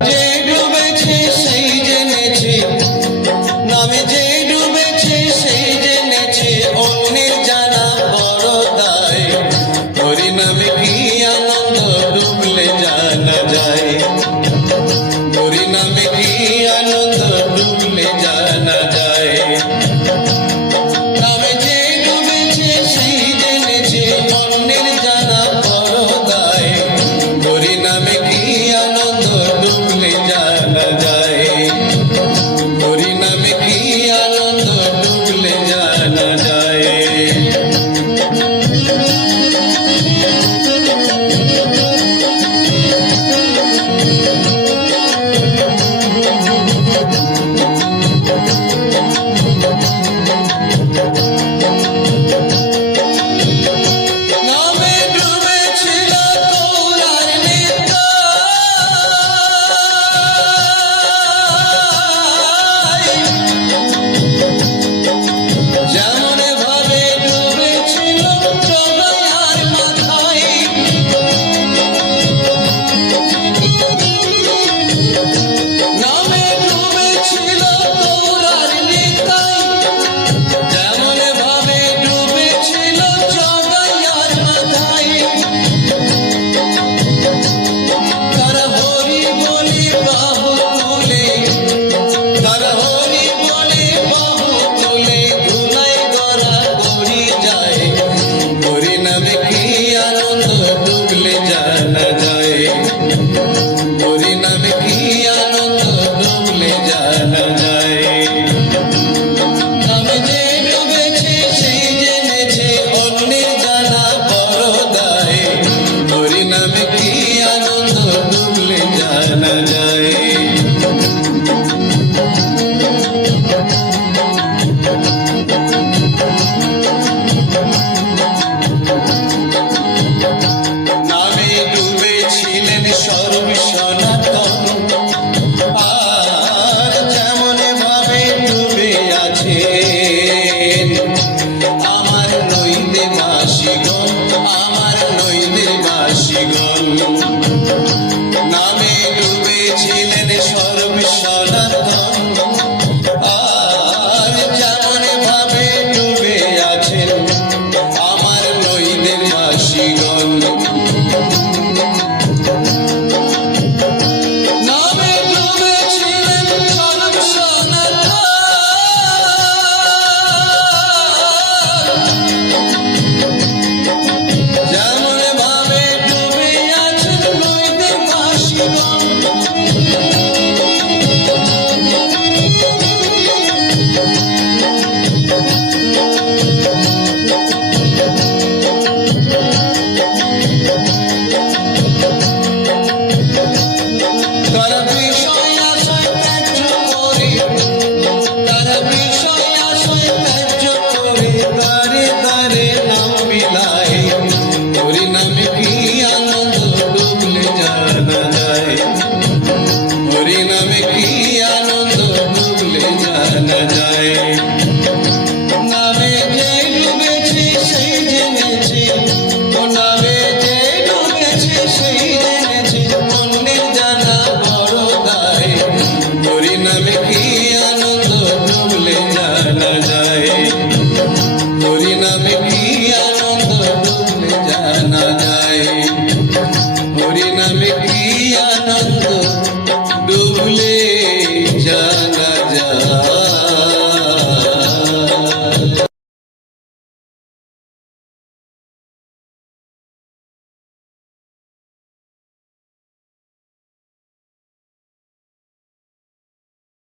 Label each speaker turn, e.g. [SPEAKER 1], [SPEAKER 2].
[SPEAKER 1] Yeah. morir.